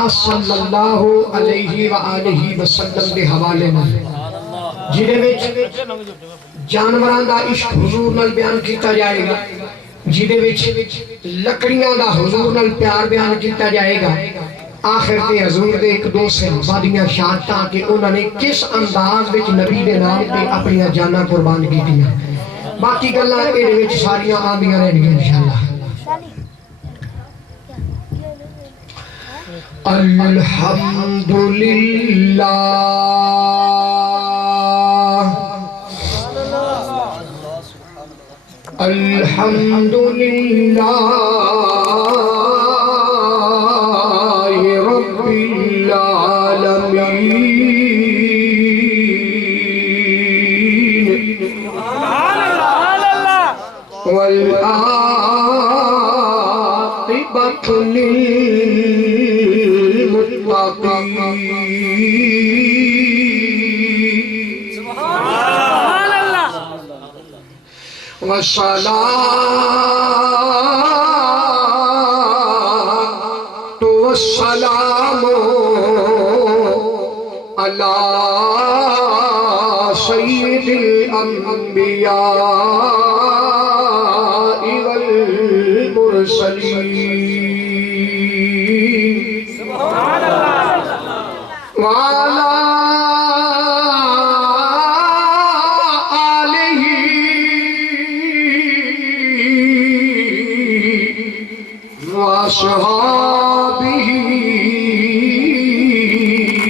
صلی اللہ علیہ وآلہ وسلم دے حوالے میں جنہیں وچ جانوران دا عشق حضور نال بیان کیتا جائے گا، جنہیں وچ لکڑیاں دا حضور نال پیار بیان کیتا جائے گا۔ آخر تے حضور دے ایک دو صحابہ شہادتاں کہ انہوں نے کس انداز وچ نبی دے نام تے اپنی جاناں قربان کیتیاں۔ باقی گلاں اے وچ ساریاں آندیاں رہن گیاں انشاءاللہ۔ الحمدللہ الحمدللہ رب العالمین والعاقبۃ والصلاة والسلام على سيد الأنبياء والمرسلين وعلى وأصحابه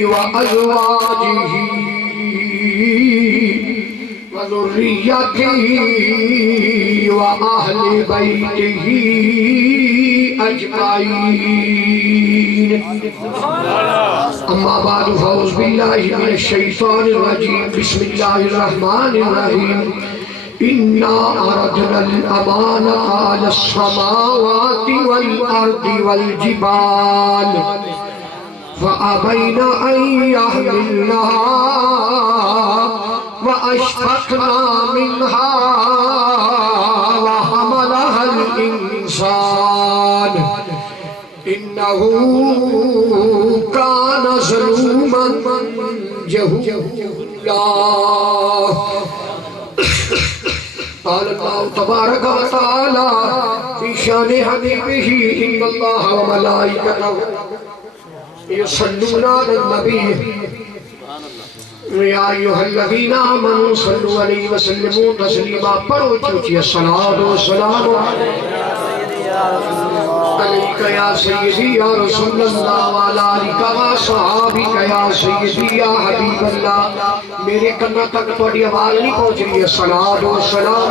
وأزواجه وذريته وأهل بيته أجمعين أما بعد فأعوذ بالله من الشيطان الرجيم بسم الله الرحمن الرحيم إنا عرضنا الأمانة على السماوات والأرض والجبال فأبين أن يحملنها وأشفقنا منها وحملها الإنسان إنه كان ظلوما جهولا قال الله تبارك وتعالى في شان حبيبه إن الله وملائكته يصلون على النبي يا أيها الذين آمنوا صلوا عليه وسلموا تسليما پڑھو چوچی الصلاة والسلام عليك يا سيدي يا رسول الله وعلى آلك وصحابك يا سيدي يا حبيب الله میرے کنا تک تھوڑی آواز نہیں پہنچ رہی ہے الصلاة والسلام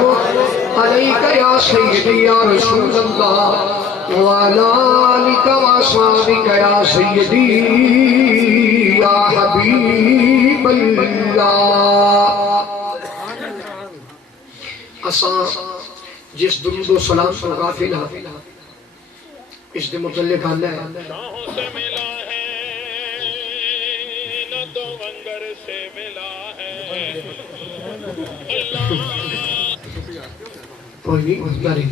عليك يا سيدي يا رسول الله وعلى آلك وصحابك يا سيدي يا حبيب الله اساں جس درود و سلام پر غافل ہیں اس دے متعلق آنا ہے کوئی نہیں جاری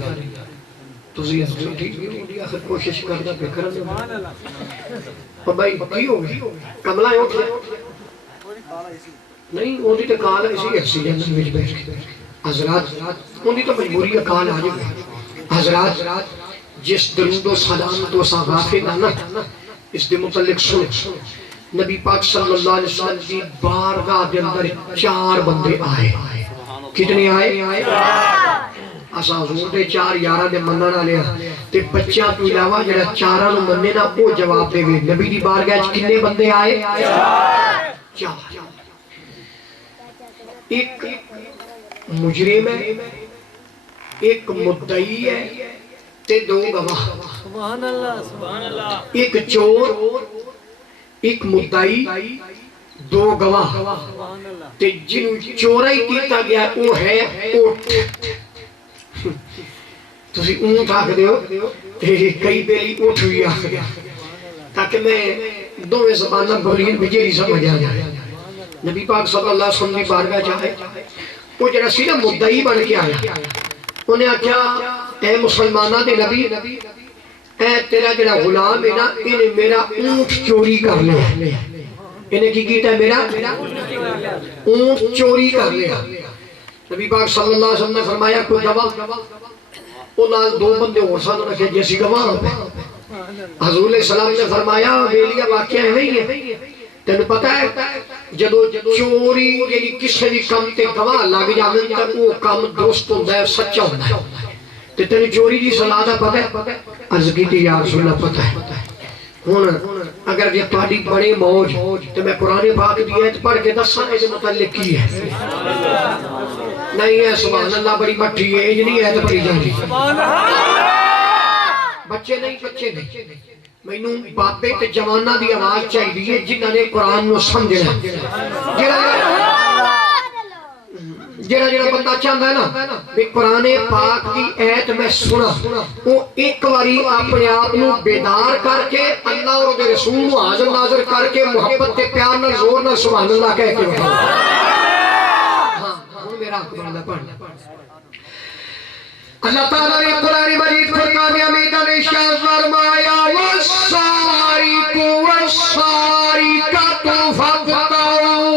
تُزی حضور ٹھیک نہیں ہوگی آخر کوشش کرنا بکرم اور بھائی کی ہوگی کملہ ہو گیا نہیں ہوتی تو کال ہے اسی ایکسیڈنٹ میں بیٹھ کے حضرات ہوتی تو مجبوری کا کال آ جائے حضرات جس درود و سلام تو سا غافل آنا اس دے متعلق سن نبی پاک صلی اللہ علیہ وسلم کی بارگاہ دے اندر 4 بندے آئے کتنے آئے اسا حضور دے 4 یارہ دے منن والے تے بچہ تو علاوہ جڑا 4 نو مننے نا او جواب دے وے نبی دی بارگاہ وچ کتنے بندے آئے 4 ایک مجرم ہے ایک مدعی ہے تے 2 گواہ سبحان اللہ سبحان اللہ ایک چور ایک مدعی 2 گواہ تے جنوں چورائی کیتا گیا وہ ہے اونٹ تسی اونٹ آکھ دیو تے کئی بیلی اونٹ ہوئی آکھ دیا تاکہ میں 2 زبانہ بولین بجیری سمجھ آ جائے نبی پاک صلی اللہ علیہ وسلم کی بارگاہ چاہے وہ جڑا سی نا مدعی بن کے آیا انہیں آکھیا اے مسلمانہ دے نبی اے تیرا جڑا غلام ہے نا انہیں میرا اونٹ چوری کر لیا، انہیں کی کیتا ہے میرا اونٹ چوری کر لیا۔ نبی پاک صلی اللہ علیہ وسلم نے فرمایا کوئی گواہ، انہاں دو بندے اور ساتھ رکھے جیسی گواہ ہوئے۔ حضور علیہ السلام نے فرمایا بیلیا واقعہ ہے نہیں ہے، تینوں پتہ ہے جدو چوری یعنی کسی بھی کام تے گواہ لگ جاویں تے وہ کام درست ہوندا ہے، سچا ہوندا ہے۔ تے تینوں چوری دی صلاح دا پتہ ہے؟ عرض کیتی یا رسول اللہ پتہ ہے۔ ہن اگر یہ تہاڈی بڑی موج تے میں قرآن پاک دی ایت پڑھ کے دساں اس متعلق کی ہے؟ نہیں ہے سبحان اللہ، بڑی مٹھی ہے یہ نہیں ایت پڑھی جاندی۔ بچے نہیں مینوں بابے تے جواناں دی آواز چاہیے جنہاں نے قرآن نو سمجھنا۔ جڑا بندہ چاہتا ہے نا کہ قرآن پاک دی ایت میں سنا، وہ ایک باری اپنے آپ نو بیدار کر کے اللہ اور دے رسول نو حاضر ناظر کر کے محبت تے پیار نال زور نال سبحان اللہ کہہ کے بتاؤ۔ ہاں ہن میرا حق بندا پڑھنا۔ اللہ تعالیٰ نے قرآن مجید فرقان حمید نے ارشاد فرمایا والسارق والسارقۃ فاقطعوا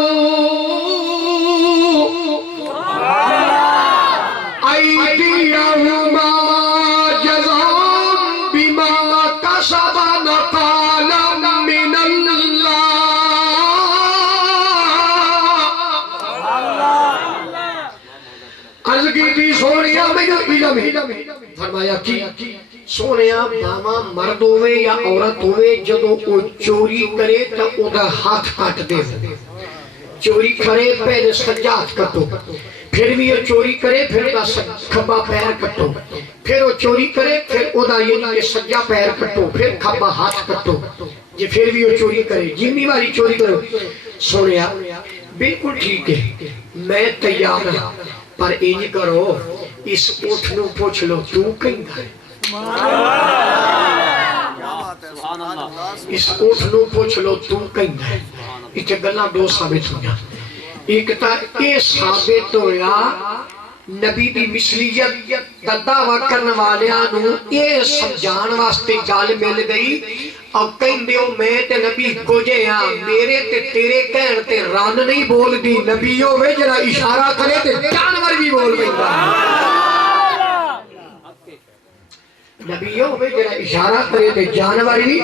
ایدیہما جزاء بما کسبا نکالا من اللہ۔ عرض کی تھی سونیا میں فرمایا کی سونیا باما مرد ہوئے یا عورت ہوئے جدو وہ چوری کرے تو او دا ہاتھ کٹ دے، چوری کرے پہلے سجاد کٹو، پھر بھی وہ چوری کرے پھر دا کھبا پیر کٹو، پھر وہ چوری کرے پھر او دا یعنی کہ سجا پیر کٹو، پھر کھبا ہاتھ کٹو، جی پھر بھی وہ چوری کرے جنی باری چوری کرو۔ سونیا بالکل ٹھیک ہے میں تیار ہوں، پر انج کرو اس اٹھ نو پوچھ لو تو کہیں گا ہے، اس اٹھ نو پوچھ لو تو کہیں گا ہے۔ اتنے گلہ دو ثابت ہویا، ایک تا اے ثابت ہویا نبی دی مثلیت دا دعویٰ کرنے والیاں نو اے سمجھان واسطے گال مل گئی اور کہیں دیو میں تے نبی کو جے ہاں میرے تے تیرے کہن تے ران نہیں بول دی، نبیوں میں جرا اشارہ کرے تے جانور بھی بول گئی با، نبیوں میں جرا اشارہ کرے تے جانور بھی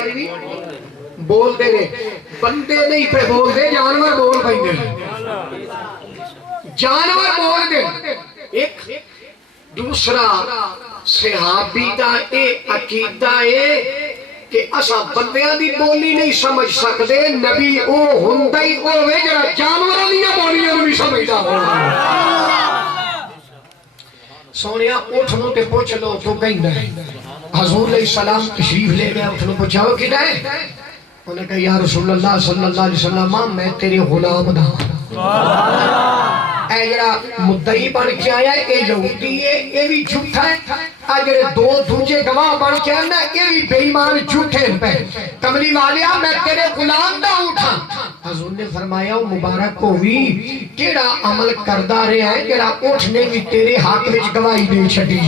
بول دے رہے، بندے نہیں پہ بول دے جانور بول پہ دے، جانور بول دے۔ ایک دوسرا صحابی دا اے عقیدہ ہے کہ اسا بندیاں دی بولی نہیں سمجھ سکتے، نبی او ہندہ ہی اوے جڑا جانوراں دی بولیاں نہیں سمجھدا ہو۔ سونیا اٹھ نو تے پوچھ لو تو کہندا ہے۔ حضور علیہ السلام تشریف لے گئے، اٹھ نو پوچھاؤ کدھر ہے؟ انہوں نے کہا یا رسول اللہ صلی اللہ علیہ وسلم میں تیرے غلام دا اے جڑا مدعی بن کے آیا ہے اے یہودی ہے، اے بھی جھوٹا ہے، اگر دو دوجے گواہ بن کے آنا اے بھی بے ایمان جھوٹے پہ، کملی والیا میں تیرے غلام دا اٹھا۔ حضور نے فرمایا مبارک ہوئی کیڑا عمل کردہ رہے ہیں جڑا اٹھنے بھی تیرے حق وچ گواہی دے چھڈی،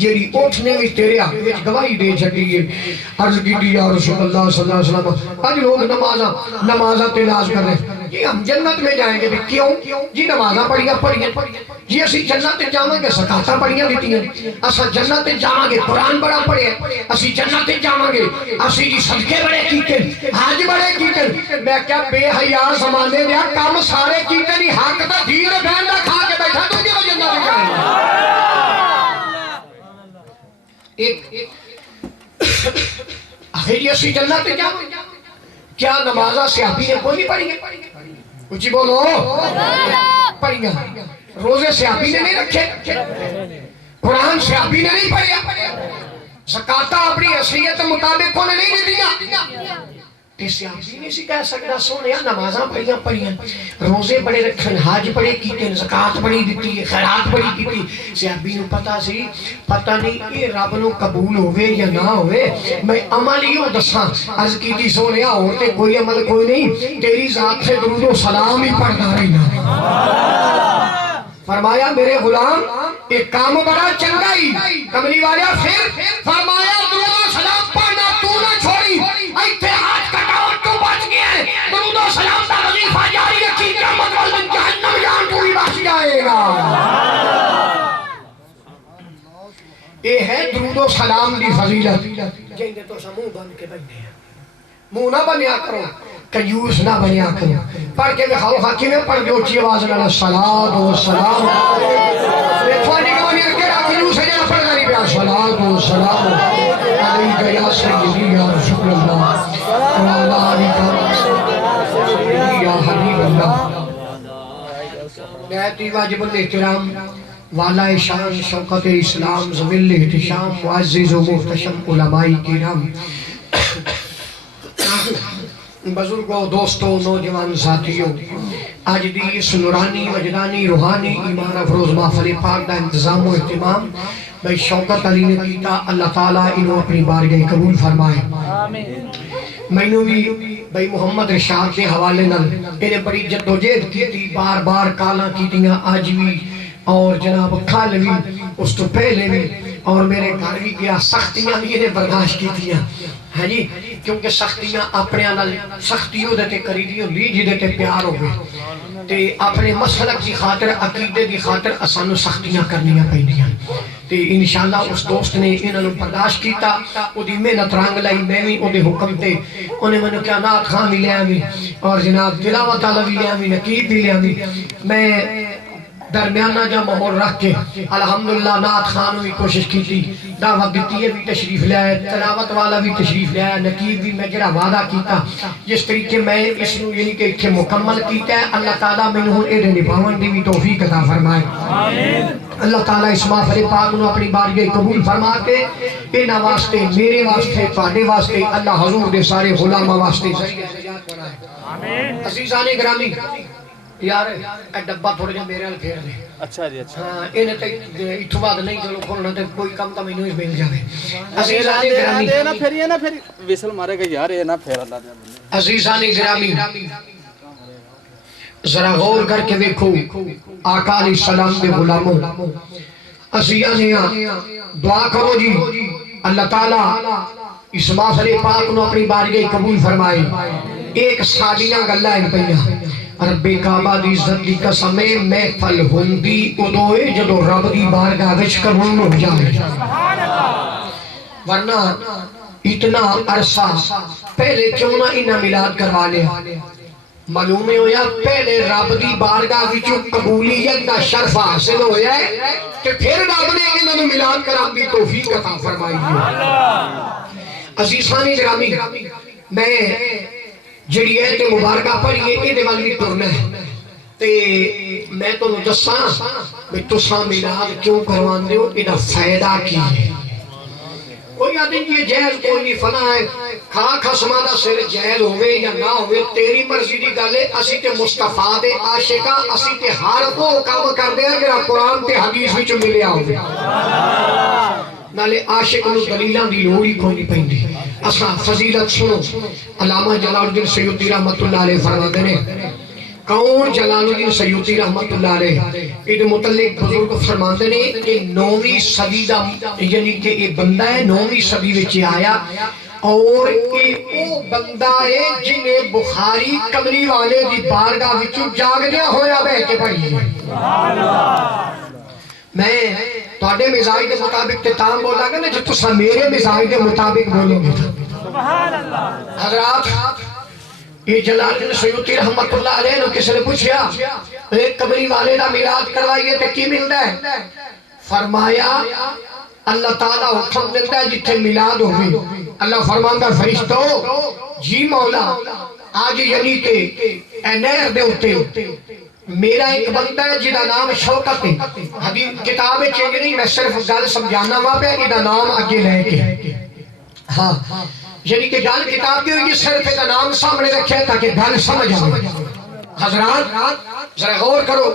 جیڑی اٹھنے بھی تیرے حق وچ گواہی دے چھڈی ہے۔ عرض کی یا رسول اللہ صلی اللہ علیہ وسلم آج لوگ نمازہ تلاش کر رہے ہیں جی ہم جنت میں جائیں گے، کیوں جی نمازہ پڑھیاں جی اسی جنت جاواں گے، زکاتاں پڑھیاں دیتی ہیں، اسا جنت جاواں گے، قرآن بڑا پڑھے، اسی جنت جاواں گے، اسی جی صدقے بڑے کیتے، حج بڑے کیتے۔ میں کیا بے حیا زمانے میں کام سارے کیتے نہیں، حق دا دین بہن دا کھا کے بیٹھا تو کیوں جنت جائیں؟ آخری اسی جنت جاواں گے، کیا نمازہ صحابی نے کوئی نہیں پڑھی ہے؟ کچھ بولو پڑھی ہیں، روزے صحابی نے نہیں رکھے، قرآن صحابی نے نہیں پڑھیا، زکاتہ اپنی حیثیت مطابق انہیں نہیں دیا، صحابی نہیں سی کہہ سکتا سونے نمازاں پڑھیاں روزے بڑے رکھن، حج بڑے کیتے، زکات بڑی دیتی، خیرات بڑی کیتی۔ صحابی نو پتا سی پتہ نہیں یہ رب نو قبول ہوئے یا نہ ہوئے، میں عمل ہی دساں۔ عرض کیتی سونے ہوتے کوئی عمل کوئی نہیں، تیری ذات سے درود و سلام ہی پڑھتا رہنا۔ فرمایا میرے غلام ایک کام بڑا چنگا ہی کملی والا پھر فرمایا درود و سلام پڑھنا تو نہ چھوڑی ایتھے ہاتھ کٹاؤ تو بچ گئے درود و سلام دا وظیفہ جاری رکھی قیامت والے دن جہنم جان تو ہی بچ جائے گا یہ ہے درود و سلام دی فضیلت جیندے تو سموں بن کے بیٹھے ہیں منہ نہ بنیا کرو کنجوس نہ بنیا کرو پڑھ کے دکھاؤ حاکی میں پڑھ دو اچھی آواز لڑا صلاۃ و سلام تھوڑی کے بنیا کے کنجوس ہے جہاں پڑھ گئی پیا صلاۃ و سلام علیکہ یا سیدی یا رسول اللہ وعلی آلہ یا حبیب اللہ نہایت ہی واجب الاحترام والا شان شوکت اسلام ذوی احتشام معزز و محتشم علماء کرام بزرگوں دوستوں نوجوان ساتھیوں آج دی اس نورانی وجدانی روحانی ایمان افروز محفل پاک دا انتظام و اہتمام بھائی شوکت علی نے کیتا اللہ تعالیٰ انہوں اپنی بارگاہ قبول فرمائے میں نے بھی بھائی محمد رشاد کے حوالے نل انہیں بڑی جد و جہد کی تھی بار بار کالا کی تیاں آج بھی اور جناب کھال بھی اس تو پہلے بھی اور میرے گھر بھی گیا سختیاں بھی انہیں برداشت کی تیاں ہاں جی کیونکہ سختیاں اپنے انال سختیوں دیتے قریبیوں لیجی دیتے پیار ہو گئے تے اپنے مسلک کی خاطر عقیدے کی خاطر اسانو سختیاں کرنیاں پہنیاں تے انشاءاللہ اس دوست نے انہوں برداشت کیتا او دی محنت رنگ لائی میں بھی او دے حکم تے انہیں منو کیا نات خان بھی لیا بھی اور جناب تلاوت علی بھی لیا بھی نقیب بھی لیا بھی میں درمیانہ جا ماحول رکھ کے الحمدللہ نات خان بھی کوشش کی تھی دعوت دیتی ہے بھی تشریف لے آئے تلاوت والا بھی تشریف لے آئے نقیب بھی میں جرا وعدہ کیتا جس طریقے میں اس نو یعنی کہ اتھے مکمل کیتا ہے اللہ تعالیٰ میں نہوں ایڈے نبھاون دی بھی توفیق عطا فرمائے اللہ تعالیٰ اس محفل پاک نو اپنی بارگاہ قبول فرما کے انہاں واسطے میرے واسطے تواڈے واسطے اللہ حضور دے سارے غلاماں واسطے عزیزان گرامی یار اے ڈبہ تھوڑے جا میرے حال پھیر دے اچھا جی اچھا انہیں تے اتھو بعد نہیں چلو کھولنا تے کوئی کم تا میں نہیں مل جاوے عزیزان گرامی دے نا پھر یہ نا پھر ویسل مارے گا یار یہ نا پھیر اللہ دے عزیزان گرامی ذرا غور کر کے دیکھو آقا علیہ السلام دے غلاموں عزیزانیاں دعا کرو جی اللہ تعالیٰ اس محفل پاک نو اپنی بارگاہ قبول فرمائے ایک ساڑیاں گلہ ان پہیاں رب کعبہ دی عزت دی قسمے محفل ہوندی ادوئے جدو رب دی بارگاہ وچ قبول ہو جائے ورنہ اتنا عرصہ پہلے کیوں نہ انہاں میلاد کروا لیا معلوم ہویا پہلے رب دی بارگاہ وچ قبولیت دا شرف حاصل ہویا ہے کہ پھر رب نے انہاں میلاد کران دی توفیق عطا فرمائی ہے عزیزان گرامی میں جڑی ہے تے مبارکہ پڑھیے اے دے والی ٹرنا ہے تے میں تو دساں میں تساں میلاد کیوں کروان دیو ایدا فائدہ کی ہے کوئی آدمی یہ جہل کوئی نہیں فنا ہے کھا خسمہ دا سر جہل ہوئے یا نہ ہوئے تیری مرضی دی گالے اسی تے مصطفیٰ دے عاشقہ اسی تے ہر وہ کام کر دیا کہ قرآن تے حدیث وچ ملیا ہوئے نالے عاشق نو دلیلان دی لوڑی کوئی نہیں پہن دی اساں فضیلت سنو علامہ جلال الدین سیوطی رحمت اللہ علیہ فرماتے ہیں کون جلال الدین سیوطی رحمت اللہ علیہ یہ متعلق بزرگ فرماتے ہیں کہ 9ویں صدی دا یعنی کہ یہ بندہ ہے 9ویں صدی وچ آیا اور وہ بندہ ہے جنہیں بخاری کملی والے دی بارگاہ وچوں جاگدیا ہویا بیٹھ کے پڑھی ہے میں تواڈے مزاج کے مطابق تے تام بولا گا نا جو تساں میرے مزاج کے مطابق بولو گے سبحان اللہ حضرات یہ جلال الدین سیوطی رحمت اللہ علیہ نے کس نے پوچھا ایک قبری والے دا میلاد کروائیے تے کی ملدا ہے فرمایا اللہ تعالیٰ حکم دیتا ہے جتھے میلاد ہوئے اللہ فرماندا فرشتو جی مولا آج یعنی کہ اے نہر دے اوتے میرا ایک بندہ ہے جدا نام شوکت ہے حدیث کتاب چینج نہیں میں صرف گل سمجھانا ہوا پہ جدا نام آگے لے کے ہاں یعنی کہ گل کتاب کی ہوئی صرف ایک نام سامنے رکھے تاکہ گل سمجھ آئے حضرات ذرا غور کرو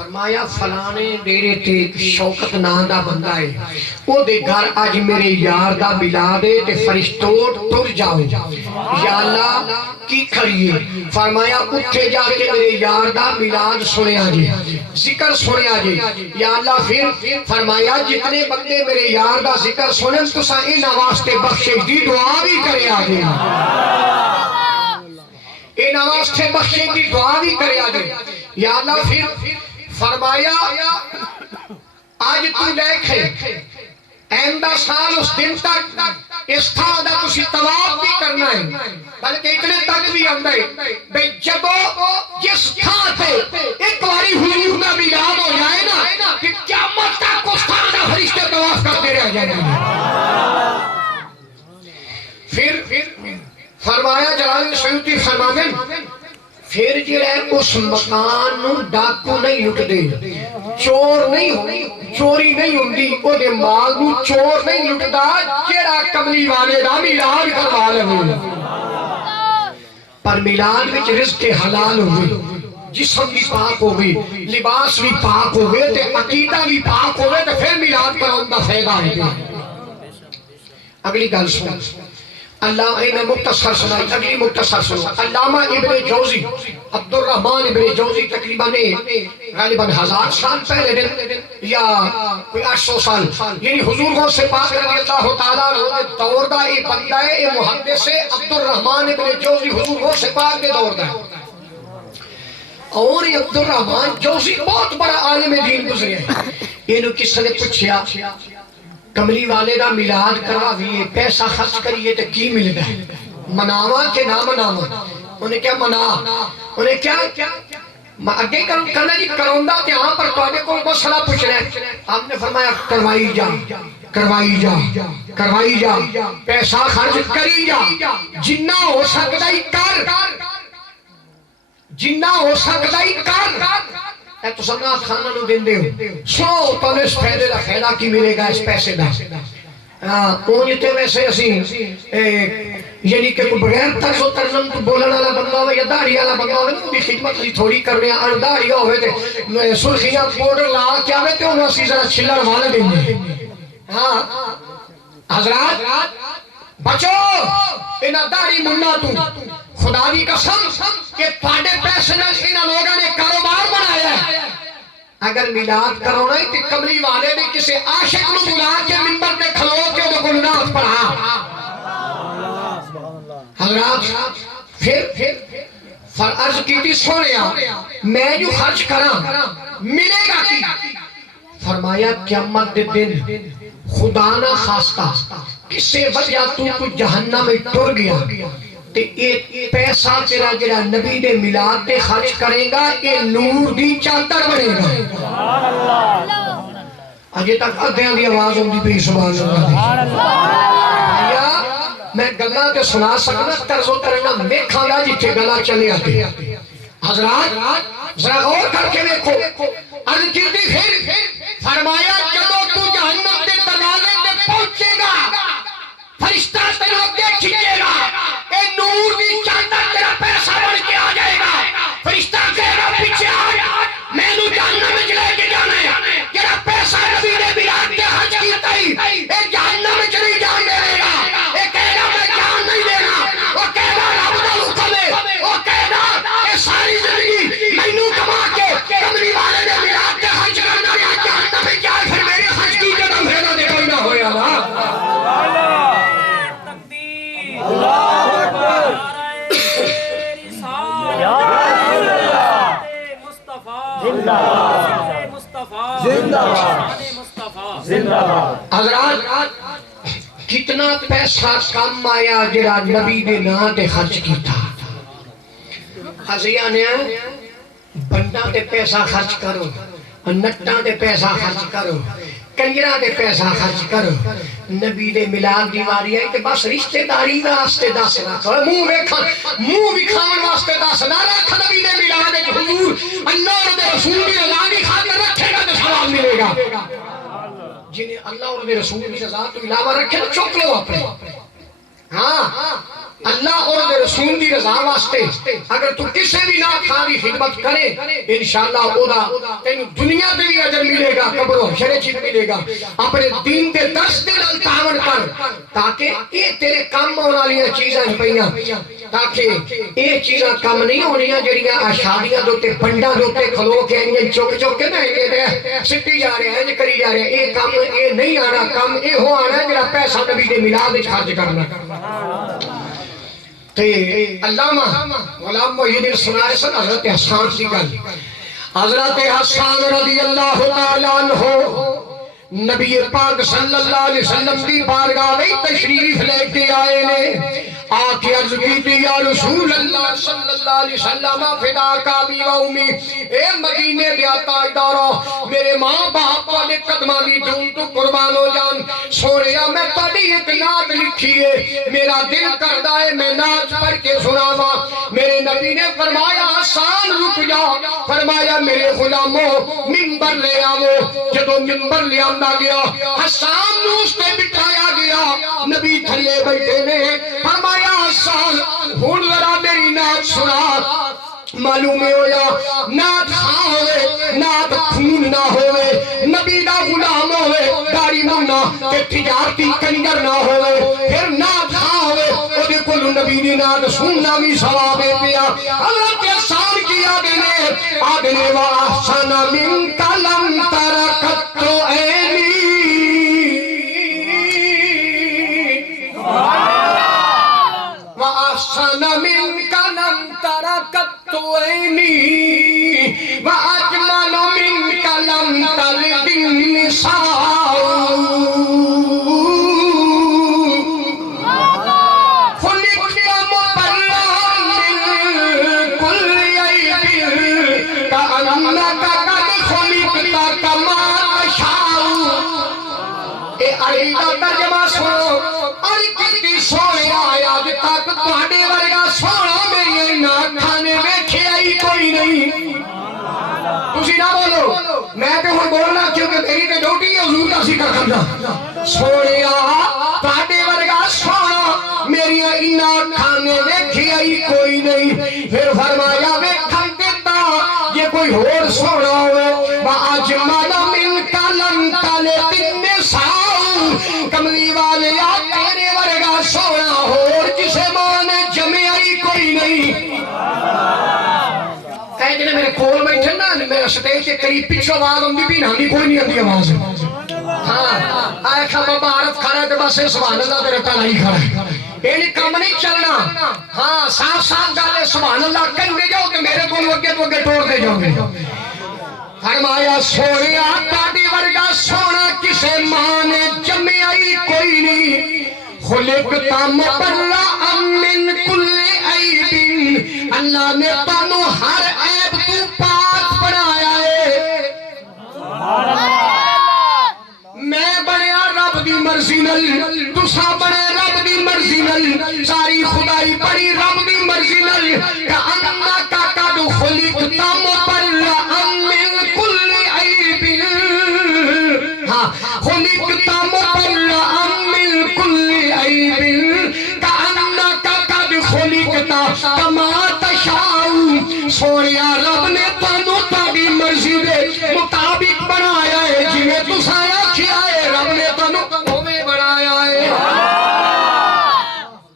فرمایا فلانے ڈیرے تے شوکت نام دا بندہ ہے او دے گھر اج میرے یار دا میلاد ہے تے فرشتو ٹر جاؤ یا اللہ کی کریے فرمایا اٹھے جا کے میرے یار دا میلاد سنیا جی ذکر سنیا جی یا اللہ پھر فرمایا جتنے بندے میرے یار دا ذکر سنیں تو سا ان واسطے بخشش دی دعا بھی کرے آگے ان واسطے بخشش دی دعا بھی کرے آگے یا اللہ پھر فرمایا آج تو دیکھے ایندہ سال اس دن تک اس تھا دا تسی طواف بھی کرنا ہے بلکہ اتنے تک بھی اندر بے جب جس تھا تے ایک باری حضور دا میلاد ہو جائے نا کہ قیامت تک اس تھا دا فرشتے طواف کرتے رہ جائے گا پھر فرمایا جلال سیوطی فرمانے پھر جڑے اس مکان نو ڈاکو نہیں لٹ دے چور نہیں ہو چوری نہیں ہوندی او دے مال نو چور نہیں لٹدا جڑا کملی والے دا میلاد کروا لے پر میلاد وچ رزق حلال ہوئے جسم بھی پاک ہوئے لباس بھی پاک ہوئے تے عقیدہ بھی پاک ہوئے تے پھر میلاد کرن دا فائدہ ہے اگلی گل سن اللہ میں مختصر سنائی اگلی مختصر سنو علامہ ابن جوزی عبد الرحمن ابن جوزی تقریباً غالباً 1000 سال پہلے دن یا کوئی 800 سال یعنی حضور غوث پاک رضی اللہ تعالیٰ دور دا ایک بندہ ہے یہ محدث ہے عبد الرحمن ابن جوزی حضور غوث پاک کے دور دا ہے اور یہ عبد الرحمن جوزی بہت بڑا عالم دین گزرے ہیں یہ کس نے پوچھیا کملی والے دا میلاد کراویے پیسہ خرچ کریے تو کی مل گئے مناوا کہ نہ مناوا انہیں کیا منا انہیں کیا اگے کرنا جی کروندہ تے ہاں پر تو آگے کو مسئلہ پوچھ رہے آپ نے فرمایا کروائی جا کروائی جا کروائی جا پیسہ خرچ کری جا جنہ ہو سکتا ہی کر جنہ ہو سکتا ہی کر اے تو سماعت خانہ نو دن دے ہو سو تو اس فیدے دا فیدہ کی ملے گا اس پیسے دا اونجتے ویسے اسی یعنی کہ بغیر طرز و ترنم تو بولن والا بندہ ہوئے یا داڑھی والا بندہ ہوئے نا بھی خدمت لی تھوڑی کرنے اور داڑھی ہوئے تھے سرخیاں پوڈر لا کیا ہوئے تھے انہوں سی ذرا چھلر والے دیں گے ہاں حضرات بچو انہا داڑھی منہ تو خدا دی قسم کہ تھوڑے پیسے نہ انہا لوگوں نے کاروبار بنایا ہے اگر میلاد کرونا ہے کہ کملی والے نے کسی عاشق نو بلا کے منبر پہ کھلو کے وہ گلنات پڑھا حضرات پھر فرض کی تھی سونیا میں جو خرچ کرا ملے گا کی فرمایا قیامت دن خدا نہ خواستہ کسے وجہ تو جہنم میں ٹر گیا تے ایک پیسہ تیرا جڑا نبی دے میلاد تے خرچ کرے گا یہ نور دی چادر بنے گا اجے تک ادھیاں دی آواز ہوندی پئی سبحان اللہ میں گلاں تے سنا سکنا طرز و ترنم ویکھاں گا جتھے گلا چلے آتے حضرات ذرا غور کر کے دیکھو عرض کیتی پھر فرمایا جدوں تو جہنم دے دروازے تے پہنچے گا فرشتہ تیرا دیکھے گا اے نور دی چادر تیرا پیسہ بن کے آ جائے گا فرشتہ کہے گا پیچھے آ میں نو جہنم میں لے کے جانا ہے تیرا پیسہ نبی نے میلاد کے حج کیتا ہی اے جہنم میں چلی جان دے گا اے کہے گا میں جان نہیں دینا وہ کہے گا رب دا حکم ہے وہ کہے گا اے ساری زندگی مینوں کما کے کملی والے نے میلاد کے حج کرنا یا جہنم میں جائے پھر میرے حج کی جگہ پھیرا دے کوئی نہ ہویا نا اللہ اکبر حضرات کتنا پیسہ کم آیا جڑا نبی نے نام تے خرچ کیتا حضیہ نے بندہ تے پیسہ خرچ کرو نٹاں تے پیسہ خرچ کرو کنجرہ دے پیسہ خرچ کرو نبی دے میلاد دی واری ہے کہ بس رشتہ داری واسطے دس رکھ منہ وکھاون واسطے دس نہ رکھ نبی دے میلاد وچ حضور اللہ اور دے رسول دی رضا دی خاطر رکھے گا تو ثواب ملے گا جنہیں اللہ اور دے رسول دی رضا تو علاوہ رکھے تو چک لو اپنے ہاں اللہ اور دے رسول دی رضا واسطے اگر تو کسی بھی نات خان کی خدمت کرے انشاءاللہ اودا تینوں دنیا تے بھی اجر ملے گا قبر و حشر وچ ملے گا اپنے دین دے درس دے نال تعاون کر تاکہ یہ تیرے کام آنے والی چیزاں پئیاں تاکہ یہ چیزاں کم نہیں ہونیاں جڑیاں شادیاں دے تے بنڈاں دے تے کھلو کے انجن چوک چوک کے نہ سٹی جا رہے ہیں کری جا رہے ہیں یہ کام یہ نہیں آنا کام یہ ہو آنا جڑا پیسہ نبی دے میلاد وچ خرچ کرنا تے علامہ غلام محی سنائے سن حضرت حسان سی گل حضرت حسان رضی اللہ تعالی عنہ نبی پاک صلی اللہ علیہ وسلم کی بارگاہ میں تشریف لے کے آئے نے آکے عرض کی تھی یا رسول اللہ صلی اللہ علیہ وسلم فدا کا بھی واؤمی اے مدینے دیا تاجدارو میرے ماں باپ والے قدمہ دی دون تو قربان ہو جان سوریا میں تڑی ایک نات لکھی ہے میرا دل کردہ ہے میں نات پڑھ کے سناوا میرے نبی نے فرمایا حسان رک جا فرمایا میرے غلاموں منبر لے آؤ جدو منبر لے آمنا گیا حسان نوس پہ بٹھایا گیا نبی تھلے بیٹھے نے فرمایا حسان ہون ذرا میری نات سنا معلوم ہویا نات خاں ہوئے نات خون نہ ہوئے نبی دا غلام ہوئے داڑی منا کہ تجارتی کنجر نہ ہوئے پھر نات خاں ہوئے او دیکھو نبی دی نات سننا بھی ثواب پیا حضرت حسان کی آدھنے وَأَحْسَنَ مِنْكَ لَمْ تَرَكَتُّ عَيْنِي وَأَحْسَنَ مِنْكَ لَمْ تَرَكَتُّ عَيْنِي وَأَجْمَلُ مِنْكَ لَمْ تَلِدِ النِّسَاءُ خُلِقْتَ مُبَرَّأً مِنْ كُلِّ عَيْبٍ كَأَنَّكَ قَدْ خُلِقْتَ كَمَا تَشَاءُ اے علی دا ترجمہ سنو علی کتی سونے آیا آج تک تواڈے ورگا سونا میری نہ کھانے ویکھے آئی کوئی نہیں تسی نہ بولو میں تے ہن بولنا کیونکہ میری تے ڈیوٹی ہے حضور دا ذکر کرنا سونے تواڈے ورگا سونا میری نہ کھانے ویکھے آئی کوئی نہیں پھر فرمایا ویکھن دیتا یہ کوئی اور سونا ہوئے وَأَجْمَلَ مِنْكَ لَمْ تَلِدِ النِّسَاءُ کملی والے تیرے ورگا سونا اور جسے ماں نے جمع آئی کوئی نہیں کہتے ہیں میرے کول بیٹھے نا میرے سٹیج کے قریب پیچھو آواز ہوں بھی نامی کوئی نہیں آتی آواز ہاں آئے کھا بابا عرف کھڑا ہے تو بس سبحان اللہ تیرے تالا ہی کھڑا ہے یہ کام نہیں چلنا ہاں صاف صاف گالے سبحان اللہ کہیں دے جاؤ کہ میرے کول وگے تو وگے ٹوڑ دے جاؤ گے فرمایا سونیا تاڑی ورگا سونا کسے ماں نے جمع آئی کوئی نہیں خلقتا مبرأ من کل عیب اللہ نے تانوں ہر عیب تو پاک بنایا ہے میں بنیا رب دی مرضی نل تسا بنے رب دی مرضی نل ساری خدائی بڑی رب دی مرضی نل کہ انکا قد خلقتا مبرأ من کل عیب خلقتا مبرأ من کل عیب کأنکا قد خلقتا کما تشاء سوریا رب نے تانوں تاڑی مرضی دے مطابق بنایا ہے جنہیں تسایا کیا ہے رب نے تانوں اوے بنایا ہے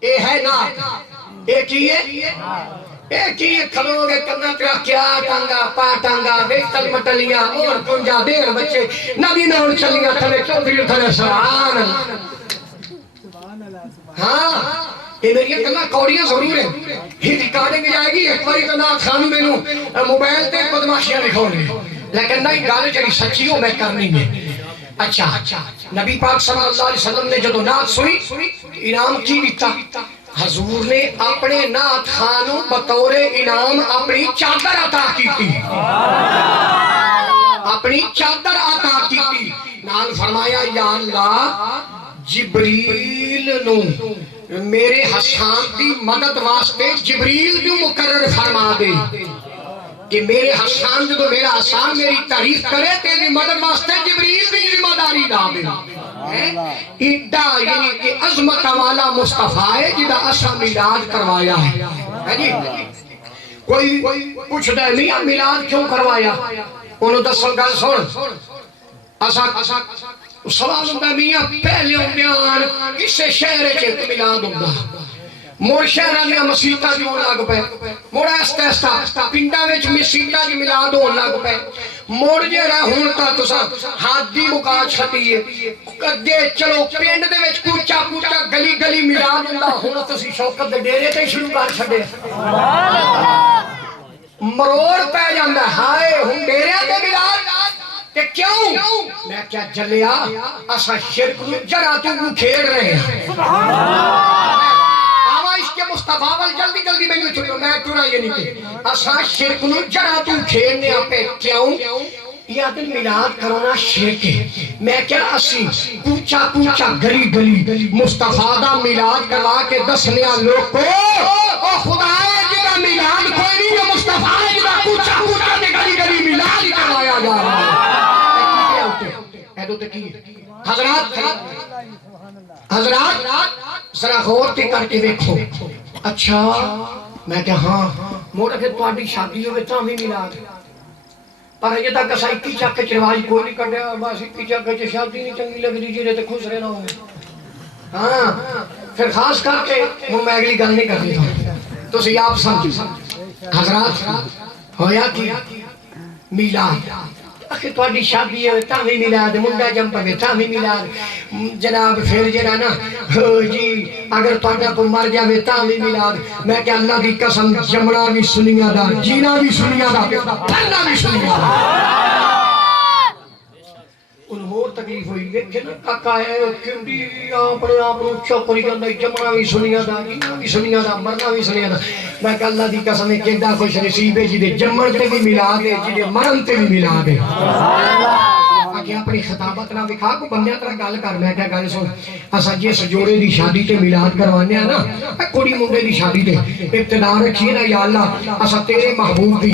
اے ہے نا اے کیے ایک ہی کھلو گے کرنا تیرا کیا ٹانگا پا ٹانگا ویکتل مٹلیاں اور کنجا دیر بچے نبی نہ اڑ چلیاں تھلے چودھری تھلے سبحان اللہ ہاں یہ میری کلنا کوڑیاں ضرور ہیں ہی ریکارڈنگ جائے گی ایک باری تو نہ خانو میں نو موبائل تے بدماشیاں لکھو لے لیکن نہیں گالے جڑی سچی ہو میں کرنی ہے اچھا نبی پاک صلی اللہ علیہ وسلم نے جدو نعت سنی انعام کی دیتا حضور نے اپنے نعت خانوں بطور انعام اپنی چادر عطا کی تھی اپنی چادر عطا کی تھی نال فرمایا یا اللہ جبریل نو میرے حسان دی مدد واسطے جبریل بھی مقرر فرما دے کہ میرے حسان جو میرا حسان میری تعریف کرے تیری مدد واسطے جبریل بھی ذمہ داری دا دے ایڈا یعنی کہ عظمت والا مصطفیٰ ہے جدا اسا میلاد کروایا ہے جی کوئی پوچھتا ہے میاں میلاد کیوں کروایا انہوں دسو گل سن اسا سوال ہوتا ہے میاں پہلے ہوندیاں کسے شہر چ میلاد ہوندا مور شہراں دی مسیتاں دی ہون لگ پے مور ایستا پنڈاں وچ مسیتاں دی میلاد ہون لگ پے مور جڑا ہن تا تساں ہادی مکا چھٹی ہے کدے چلو پنڈ دے وچ کوچا کوچا گلی گلی میلاد ہوندا ہن تسی شوکت دے ڈیرے تے شروع کر چھڈے مروڑ پہ جاندا ہائے ہن ڈیرے تے میلاد کہ کیوں میں کیا جلیا اسا شرک نو جڑا تو کھیڑ رہے ہیں سبحان اللہ اس کے مصطفیٰ وال جلدی جلدی میں چھوڑو میں ٹورا یہ نہیں کہ اسا شرک نو جڑا تو کھیڑنے پہ کیوں یہ دن میلاد کرونا شرک ہے میں کیا اسی کوچا کوچا گلی گلی مصطفیٰ دا میلاد کروا کے دسنیا لوگ کو او خدا جڑا میلاد کوئی نہیں یہ مصطفیٰ ہے جڑا کوچا کوچا گلی گلی میلاد کروایا جا رہا ہے حضرات ذرا غور کے کر کے دیکھو اچھا میں کہ ہاں موڑا کہ تواڈی شادی ہوئے تاں بھی میلاد پر یہ تک اسا اکی چک چ رواج کوئی نہیں کڈیا بس اکی چک چ شادی نہیں چنگی لگدی جے تے خوش رہنا ہوئے ہاں پھر خاص کر کے ہن میں اگلی گل نہیں کرنی تسی آپ سمجھو حضرات ہویا کی میلاد اکھے تواڈی شادی ہے تاں بھی میلاد منڈا جم پے تاں بھی میلاد جناب پھر جڑا نا جی اگر تواڈا کو مر جاوے تاں بھی میلاد میں کہ اللہ دی قسم جمنا بھی سنیا دا جینا بھی سنیا دا مرنا بھی سنیا دا ان ہور تکلیف ہوئی ویکھے نا کاکا ہے کیوںڈی اپنے آپ نو چوکری جاندا جمنا بھی سنیا دا جینا بھی سنیا دا مرنا بھی سنیا دا میں کہ اللہ دی قسم ہے کیڈا خوش نصیب ہے جدے جمن تے بھی میلاد ہے جدے مرن تے بھی میلاد ہے کہ اپنی خطابت نہ دکھا کو بندیاں طرح گل کر میں کیا گل سن اسا جس جوڑے دی شادی تے میلاد کروانے ہیں نا کڑی منڈے دی شادی تے ابتدا رکھیے نا یا اللہ اسا تیرے محبوب دی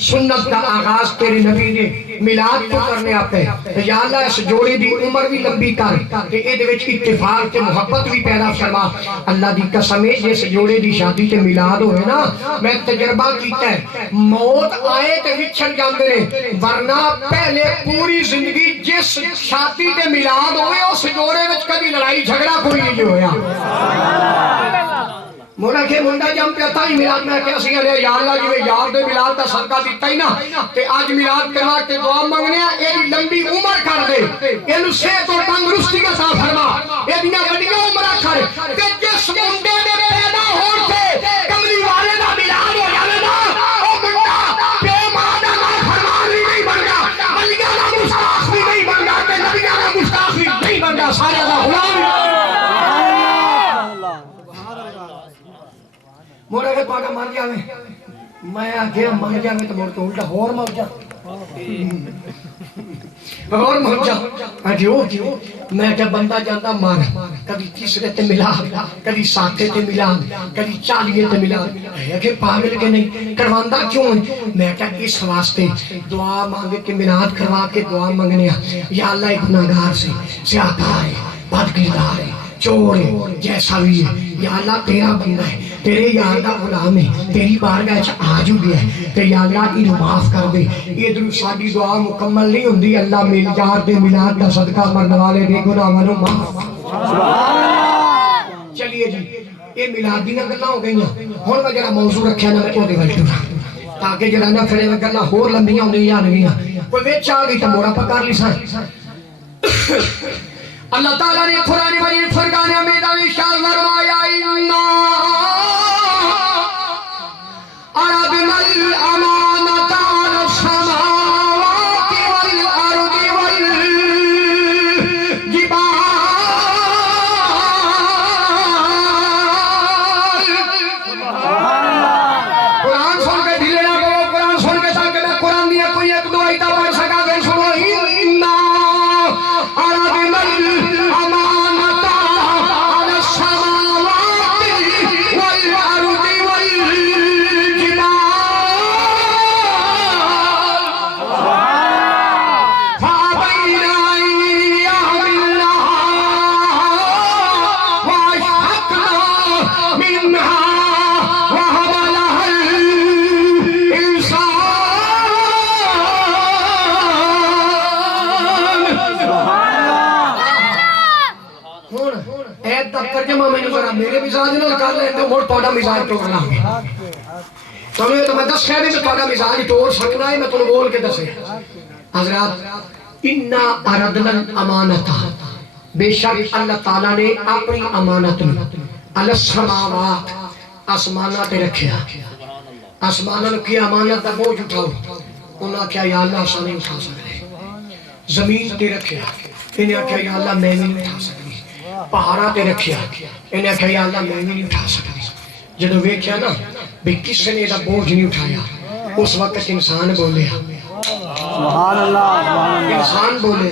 سنت کا آغاز تیرے نبی نے میلاد تو کرنے آتے یا اللہ اس جوڑے دی عمر بھی لمبی کر کہ اے دے وچ اتفاق تے محبت بھی پیدا فرما اللہ دی قسم ہے جس جوڑے دی شادی تے میلاد ہوئے نا میں تجربہ کیتا ہے موت آئے تے وچھڑ جاندے نے ورنہ پہلے پوری زندگی جس شادی تے میلاد ہوئے اس جوڑے وچ کبھی لڑائی جھگڑا کوئی نہیں ہویا مولا کہ منڈا جم پہ تا ہی میلاد میں کیا سیاں لے یا اللہ جی یار دے میلاد دا صدقہ دیتا ہی نا تے آج میلاد کروا کے دعا مانگنے ہیں ایڈی لمبی عمر کر دے اینو صحت اور تندرستی کا عطا فرما ایڈیاں وڈیاں عمراں کر تے جس منڈے دے پیدا ہون تے کملی والے دا میلاد ہو جاوے نا او منڈا بے ماں دا فرمان بھی نہیں بندا ولیاں دا مستاق بھی نہیں بندا تے نبیاں دا مستاق بھی نہیں بندا سارے دا غلام موڑا کہ پاڑا مر جاوے میں آگے مر جاوے تو موڑ تو الٹا اور مر جا اور مر جا آگے ہو کیوں میں کیا بندہ جاندہ مار کبھی تیسرے تے ملاد کبھی ساتھے تے ملاد کبھی چالیے تے ملاد ہے کہ پاگل کے نہیں کرواندہ کیوں میں کیا اس واسطے دعا مانگے کے ملاد کروا کے دعا مانگنے یا اللہ ایک گناہگار سے سیاکار ہے بدکردار ہے چور ہے جیسا بھی ہے یا اللہ تیرا بندہ ہے تیرے یار دا غلام ہے تیری بارگاہ اچھا آجو بھی ہے تے یا اللہ انہوں معاف کر دے یہ درو ساڑی دعا مکمل نہیں ہوندی اللہ میل یار دے ملاد دا صدقہ مرنے والے دے گناہ منو معاف چلیے جی یہ ملاد دی نہ گلہ ہو گئی ہیں ہون میں جرا موضوع رکھیا نہ میں دے گل ٹورا تاکہ جرا نہ پھرے میں گلہ ہور لمبیاں ہوندی یا نہیں کوئی ویچ آ گئی تا مورا پکار لی سان اللہ تعالیٰ نے قرآن مجید فرقان حمید ارشاد فرمایا انا عرضنا الامانۃ علی السماوات والارض والجبال قرآن سن کے ڈھیلے نہ کرو قرآن سن کے تاکہ میں قرآن دیا کوئی ایک دو آیتہ پڑھ سکا پھر سنو انا عرضنا الامانۃ علی السماوات والارض والجبال میرے مزاج نال کر لیں تو مڑ تہاڈا مزاج توڑنا گے تمہیں تو میں دسیا بھی تہاڈا مزاج توڑ سکنا ہے میں تمہیں بول کے دسے حضرات انا اردنا الامانت بے شک اللہ تعالیٰ نے اپنی امانت علی السماوات آسمانہ تے رکھیا آسمانہ کی امانت دا بوجھ اٹھاؤ انہاں کیا یا اللہ اسا نہیں اٹھا سکتے زمین تے رکھیا انہیں کیا یا اللہ میں نہیں اٹھا سکتی پہاڑا تے رکھیا انہیں کیا یا اللہ میں نہیں اٹھا سکتی جدو ویکھیا نا بھی کس نے دا بوجھ نہیں اٹھایا اس وقت انسان بولے سبحان اللہ انسان بولے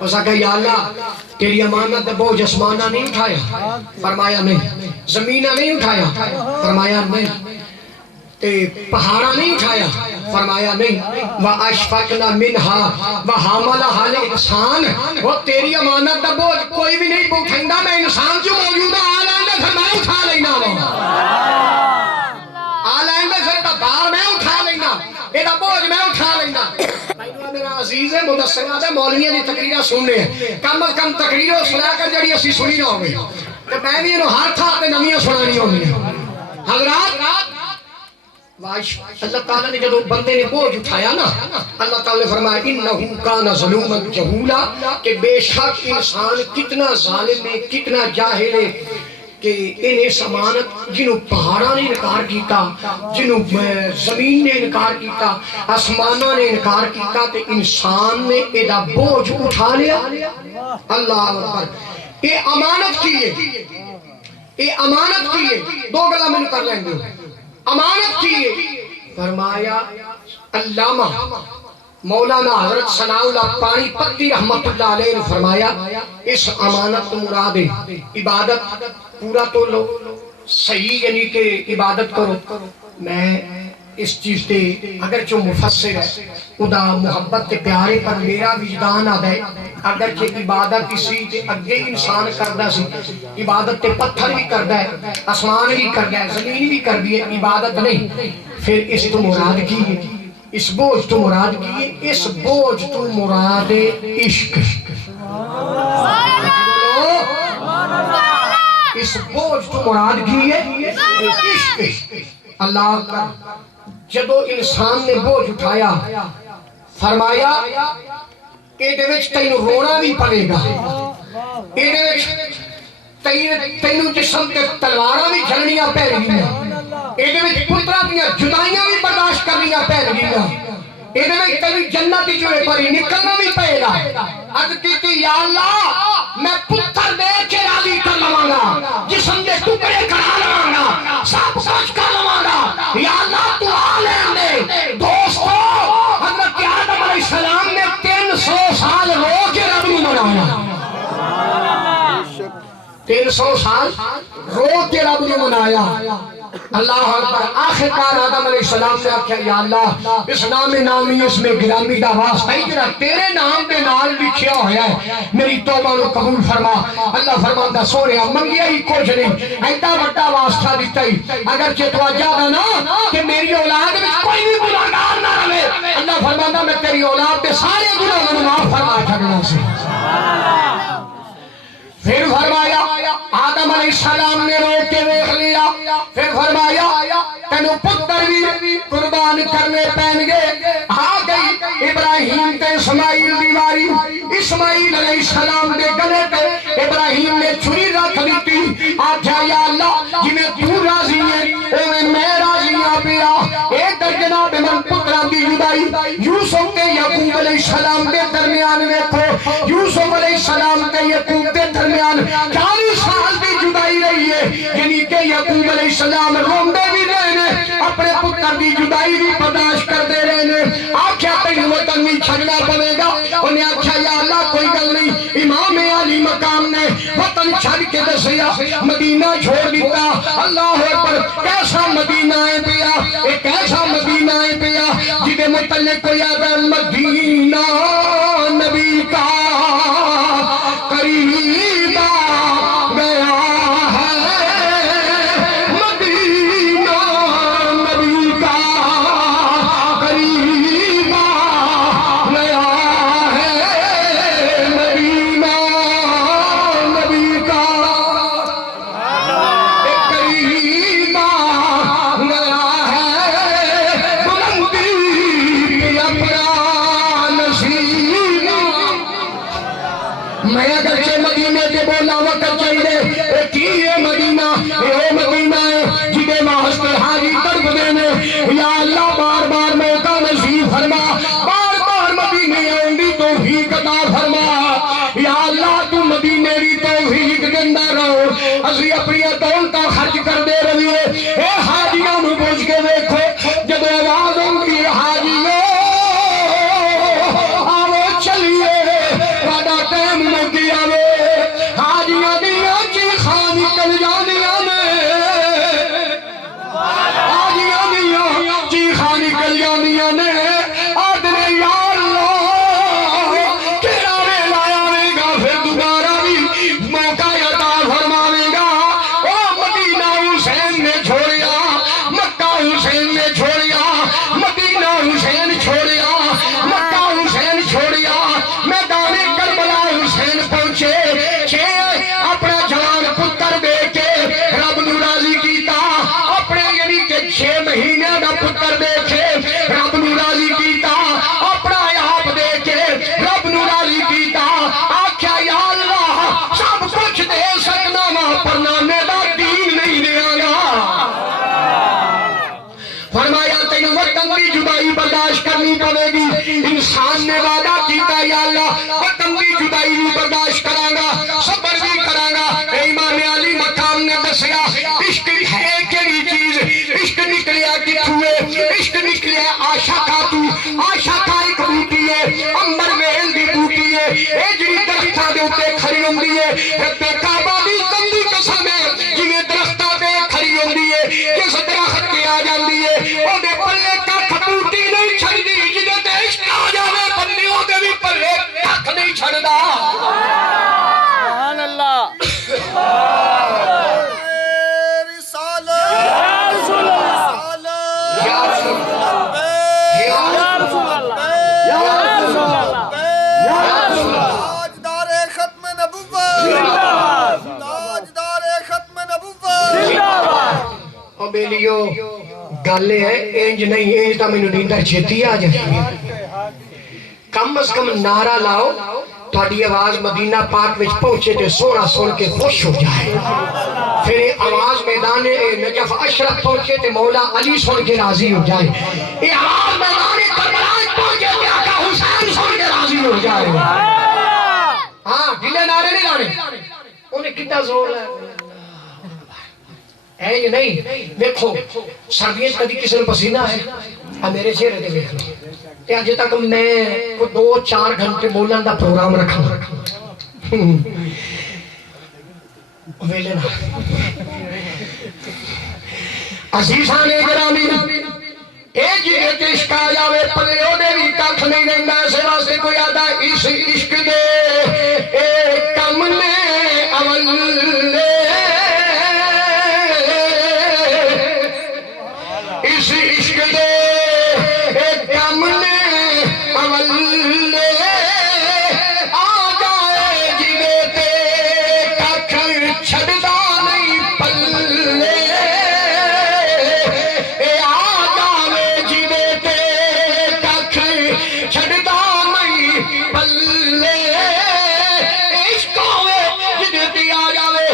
اس کہا یا اللہ تیری امانت دا بوجھ آسمانہ نہیں اٹھایا فرمایا نہیں زمینہ نہیں اٹھایا فرمایا نہیں تے پہاڑا نہیں اٹھایا فرمایا نہیں وَأَشْفَقْنَا مِنْهَا وَحَمَلَهَا الْإِنسَانُ وہ تیری امانت دا بوجھ کوئی بھی نہیں اٹھائندا میں انسان جو موجود آلائندہ پھر میں اٹھا لینا آلائندہ پھر دا بار میں اٹھا لینا یہ دا بوجھ میں اٹھا لینا میرا عزیز ہے مدثرہ دے مولویاں دی تقریرہ سننے ہیں کم از کم تقریرہ سنا کر جڑی اسی سنی نہ ہوگی کہ میں بھی انہوں ہر تھا پہ نمیاں سنانی ہوگی حضرات اللہ تعالیٰ نے جب بندے نے بوجھ اٹھایا نا اللہ تعالیٰ نے فرمایا انہو کان ظلوما جہولا کہ بے شک انسان کتنا ظالم ہے کتنا جاہل ہے کہ انہیں سمانت جنہوں پہاڑا نے انکار کیتا جنہوں زمین نے انکار کیتا آسمانہ نے انکار کیتا تے انسان نے ایدہ بوجھ اٹھا لیا اللہ اکبر یہ امانت کی ہے یہ امانت کی ہے دو گلا میں کر لیں گے امانت کی ہے فرمایا علامہ مولانا حضرت ثناء اللہ پانی پتی رحمت اللہ علیہ نے فرمایا اس امانت مراد عبادت پورا تو لو صحیح یعنی کہ عبادت کرو میں اس چیز تے اگرچہ مفسر ہے خدا محبت تے پیارے پر میرا وجدان آدھا ہے اگرچہ عبادت کسی تے اگے انسان کردہ سی عبادت تے پتھر بھی کردہ ہے آسمان بھی کردہ ہے زمین بھی کردی ہے عبادت نہیں پھر اس تو مراد کی ہے اس بوجھ تو مراد کی ہے اس بوجھ تو مراد عشق اس بوجھ تو مراد کی ہے عشق اللہ کا جدو انسان نے بوجھ اٹھایا فرمایا ایڈے وچ تینوں رونا بھی پڑے گا ایڈے وچ تینوں جسم تے تلواراں بھی جھلنیاں پے گیاں ایڈے وچ پتراں دیاں جدائیاں بھی برداشت کرنیاں پے گیاں ایڈے وچ تینوں جنت دی جوڑے پری نکلنا بھی پے گا عرض کیتی یا اللہ میں پتھر دے کے راضی کر لواں گا جسم دے ٹکڑے کرا لواں گا سب کچھ کر لواں گا یا اللہ تو عالم دے دوستو حضرت آدم علیہ السلام نے 300 سال رو کے رب نو منایا 300 سال رو کے رب نے منایا اللہ اکبر آخر کار آدم علیہ السلام نے کہا یا اللہ اس نام نامی اس میں گرامی دا واسطہ ہی جنہا تیرے نام دے نال لکھیا ہویا ہے میری توبہ نو قبول فرما اللہ فرماندہ سوریا منگیا ہی کچھ نہیں ایتا بڑا واسطہ دیتا ہی اگر چہ تو اجادہ نا کہ میری اولاد میں کوئی بھی گناہگار نہ رہے اللہ فرماندہ میں تیری اولاد پہ سارے گناہ میں معاف فرما چھڑنا سے پھر فرمایا آدم علیہ السلام نے رو کے دیکھ لیا پھر فرمایا تینوں پتر بھی قربان کرنے پہن گے آ گئی ابراہیم تے اسماعیل دیواری اسماعیل علیہ السلام دے گلے پہ ابراہیم نے چھری رکھ لیتی آجا یا اللہ جنہیں تو راضی ہے انہیں میں راضی ہاں پیا ایک در جناب من پتران دی جدائی یوسف تے یعقوب علیہ السلام دے درمیان دیکھو یوسف علیہ السلام تے یعقوب دے درمیان 40 سال دی جدائی رہی ہے یعنی کہ یعقوب علیہ السلام روندے بھی رہنے اپنے پتر دی جدائی بھی برداشت کرتے رہنے آکھیا تینوں وطن نہیں چھڑنا پڑے گا انہیں آکھیا یا اللہ کوئی گل نہیں امام علی مقام نے وطن چھڑ کے دسیا مدینہ چھوڑ دیتا اللہ اکبر کیسا مدینہ ہے پیا ایک ایسا مدینہ ہے پیا جدے متعلق کوئی آدھا مدینہ نبی کا قریب کرتے رہیے اے حاجیاں نو پوچھ کے دیکھو جب آواز ہوگی حاجیو آو چلیے تہاڈا ٹائم مکی آوے حاجیاں دیاں چیخاں نکل جاندیاں نے حاجیاں دیاں چیخاں نکل جاندیاں نے آدھنے یا برداشت کرنی پڑے گی انسان نے وعدہ کیتا یا اللہ وطن کی جدائی بھی برداشت کرانگا صبر بھی کرانگا امام علی مقام نے دسیا عشق ہے کیڑی چیز عشق نکلیا کتھوے عشق نکلیا آشا کھاتو آشا کھا ایک بوٹی ہے امبر ویل دی بوٹی ہے اے جی درختہ دے ہوتے کھڑی ہوں دی ہے رب کعبہ دی کندی قسم ہے جنہیں درختہ دے کھڑی ہوں دی ہے کس درخت کے آ جان دی ہے او دے پلے کا کھٹوٹی نہیں چھڑ دی جنہیں دے عشق آ جاوے بندیوں دے بھی پلے کھٹ نہیں چھڑ دا سبحان اللہ بیلیو گالے ہیں انج نہیں انج تا میں نے نیندر چھتی آ جائے کم از کم نعرہ لاؤ تھوڑی آواز مدینہ پاک وچ پہنچے تے سونا سن کے خوش ہو جائے پھر آواز میدان نجف اشرف پہنچے تے مولا علی سن کے راضی ہو جائے یہ آواز میدان کربلا پہنچے تے آقا حسین سن کے راضی ہو جائے ہاں ڈھیلے نعرے نہیں لانے انہیں کتنا زور ہے ہے یہ نہیں دیکھو سردیاں کدی کسی نے پسینہ ہے میرے چہرے دے دیکھ لو کہ آج تک میں 2-4 گھنٹے بولن دا پروگرام رکھا ویلے نا عزیزان گرامی اے جگہ تے عشق آ جاوے پلے او دے بھی ککھ نہیں رہندا اسے واسطے کوئی آدھا اس عشق دے اے کم نے اول اس عشق دے اے کم نے اول آ جائے جوے تے ککھ چھڑدا نہیں پلے اے آ جائے جوے تے ککھ چھڑدا نہیں پلے عشق ہوئے جوے تے آ جاوے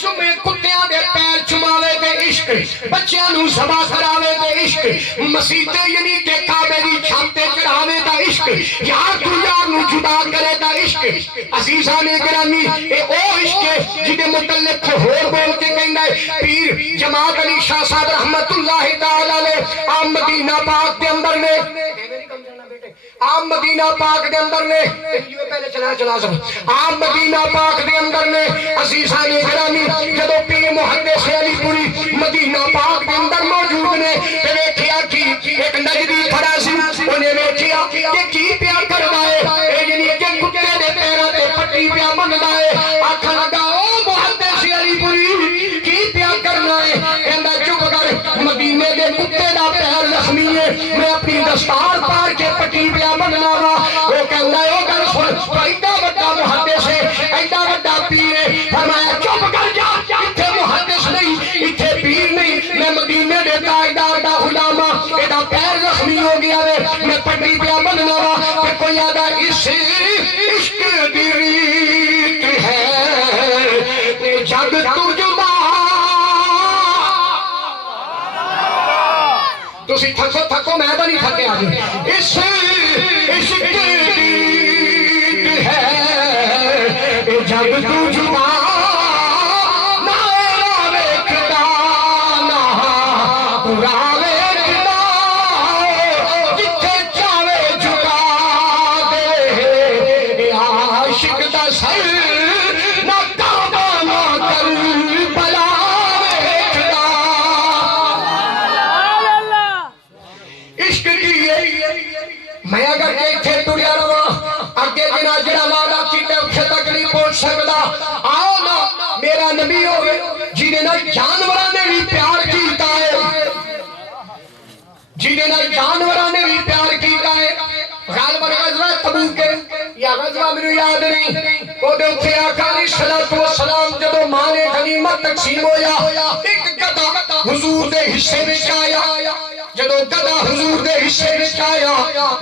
چمے کتیاں دے پیر چماوے تے عشق بچیاں نو سبا کراوے تے عشق مسیتے یعنی کہ کعبے دی چھاتے چڑھاوے دا عشق یار تو یار نو جدا کرے دا عشق عزیزان گرامی اے او عشق جدے متعلق ہور بول کے کہندا ہے پیر جماعت علی شاہ صاحب رحمت اللہ تعالی علیہ عام مدینہ پاک دے اندر نے عام مدینہ پاک دے اندر نے پہلے چلا سب عام مدینہ پاک دے اندر نے عزیزان گرامی جدو پیر محدث علی پوری مدینہ پاک دے اندر موجود نے تے ویکھیا کی ایک نجدی کھڑا سی انہیں ویکھیا کہ کی پیار کروائے اے یعنی کہ کتے دے پیراں تے پٹی پیا بندا ہے آکھن لگا او محدث علی پوری کی پیار کرنا ہے کہندا چپ کر مدینے دے کتے دا پیر زخمی ہے میں اپنی دستار پار کے پٹی پیا بننا وا وہ کہندا ہے او گل سن ایڈا بڑا محدث ہے ایڈا بڑا پیر ہے فرمایا چپ کر جا ایتھے محدث نہیں ایتھے پیر نہیں میں مدینے دے تاجدار دا غلام ہاں ایڈا پیر زخمی ہو گیا ہے میں پٹی پیا بننا وا کہ کوئی آدھا اس عشق دی ریت ہے جگ تجدا تسی تھکو تھکو میں تو نہیں تھکے آج اس عشق دی ریت ہے جگ تجدا نہ ویکھدا جڑا وعدہ کیتے اوتھے تک نہیں پہنچ سکدا آؤ نا میرا نبی ہوے جنے نال جانوراں نے بھی پیار کیتا ہے جنے نال جانوراں نے بھی پیار کیتا ہے غالباً غزوہ تبوک یا غزوہ میرے یاد نہیں وہ دے اوتھے آقا علیہ الصلوۃ والسلام جدوں مال غنیمت تقسیم ہویا ایک گدھا حضور دے حصے وچ آیا جدوں گدھا حضور دے حصے وچ آیا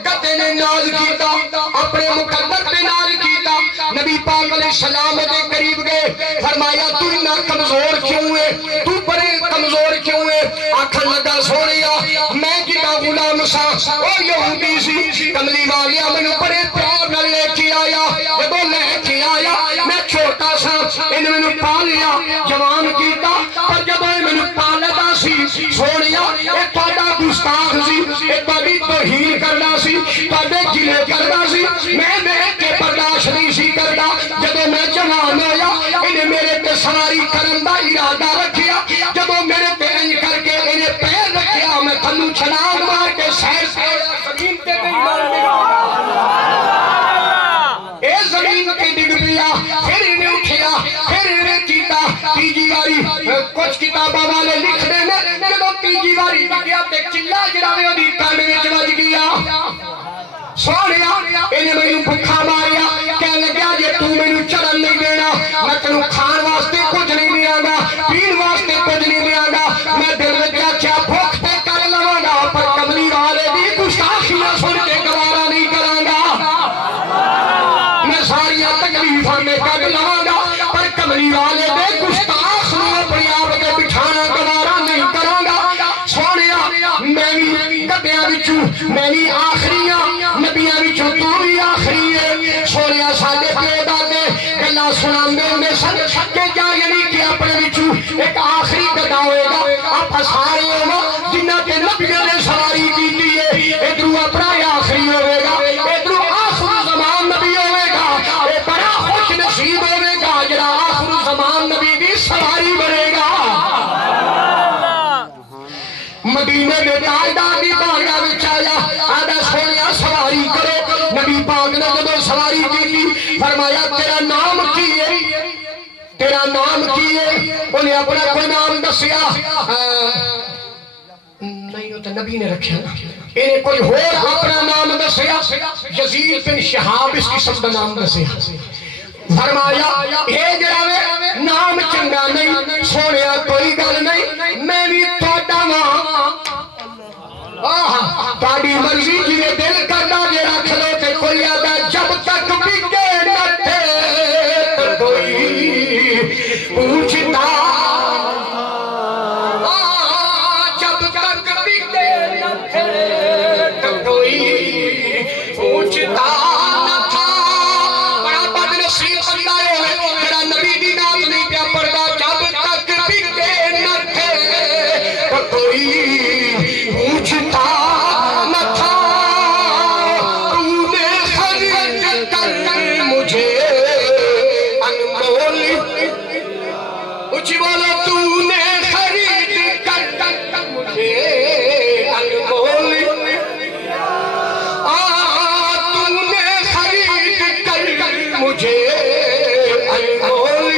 گدھے نے ناز کیتا اپنے مقدر تے ناز کیتا نبی پاک علیہ السلام دے قریب گئے فرمایا تو اتنا کمزور کیوں ہے تو بڑے کمزور کیوں ہے آکھن لگا سونیا میں کتا غلام سا او یہودی سی کملی والیا مینوں بڑے پیار نال لے کے آیا جدوں لے کے آیا میں چھوٹا سا ان مینوں پالیا جوان کیتا پر جدوں مینوں پالدا سی سونیا اے تہاڈا گستاخ سی اے تہاڈی توہین کردا سی تہاڈے گلے کردا سی میں دیکھ کے برداشت نہیں سی کردا جدوں میں جوان ہویا انہیں میرے تے سواری کرن دا ارادہ رکھیا جدوں میرے تے انج کر کے انہیں پیر رکھیا میں تھنوں چھلانگ مار کے سیر زمین تے نہیں مار گیا اے زمین تے ڈگ پیا پھر انہیں اٹھیا پھر انہیں کیتا تیجی واری کچھ کتاباں والے لکھ دے نے جدوں تیجی واری گیا تے چلا جڑا وے اودی کان وچ وج گیا سونیا انہیں مینوں بھکھا ماریا کہن لگا جے تو مینوں چڑھن نہیں دینا میں تینوں کھان واسطے کچھ نہیں دیاں گا پین واسطے کچھ نہیں دیاں گا میں دل وچ آکھیا بھوک تے کر لواں گا پر کملی والے دی گستاخیاں سن کے گوارا نہیں کراں گا میں ساریاں تکلیفاں میں کر لواں گا پر کملی والے دے گستاخ نوں اپنی آپ تے بٹھانا گوارا نہیں کراں گا سونیا میں بھی گدھیاں وچوں میں بھی آخریاں نبیاں وچوں تو بھی آخری ہے سونیا ساڈے پیو دادے گلاں سناندے ہوندے سن کہ جا یعنی کہ اپنے وچوں ایک آخری گدھا ہوئے گا آپ سارے ہو جنہاں تے نبیاں نے سواری کیتی ہے ادھروں اپنا آخری ہوئے گا ادھروں آخر زمان نبی ہوئے گا اے بڑا خوش نصیب ہوئے گا جڑا آخر زمان نبی دی سواری بنے گا مدینے دے تاجدار دی بارگاہ وچ آیا آدھا سونیا سواری کرو نبی پاک نے جدوں سواری کی فرمایا تیرا نام کی ہے تیرا نام کی ہے انہیں اپنا کوئی نام دسیا نہیں وہ تو نبی نے رکھا انہیں کوئی اور اپنا نام دسیا یزید بن شہاب اس قسم کا نام دسیا فرمایا اے جڑا نام چنگا نہیں سونیا کوئی گل نہیں میں بھی تہاڈا نام تہاڈی مرضی جی دل کردا جے رکھ لو تے کوئی آدا جب تک بکے نہ تھے کوئی پوچھتا جب تک بکے نہ تھے کوئی پوچھتا نہ تھا بڑا بدنصیب بندہ ہے جڑا نبی دی نام نہیں پیا پڑھدا جب تک بکے نہ تھے کوئی پوچھتا نہ تھا تو نے خرید کر مجھے انمول اچھی بولا تو نے خرید کر مجھے انمول تو نے خرید کر مجھے انمول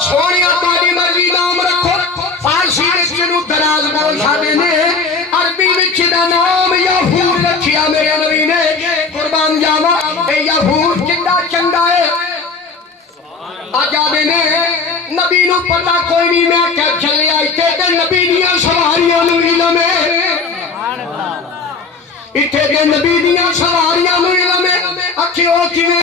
سونیا تاری مرضی نام رکھو فارسی رچنو دراز بول ساڑے نے عربی وچھنا نام یہود رکھیا میرے نبی نے قربان جاوا اے یہود جنڈا چنگا ہے آجادے نے نبی نو پتا کوئی نہیں میں کیا چلے آئی تے نبی دیاں سواریاں نو علم ہے اتھے دے نبی دیاں سواریاں نو علم ہے اکھی او کیویں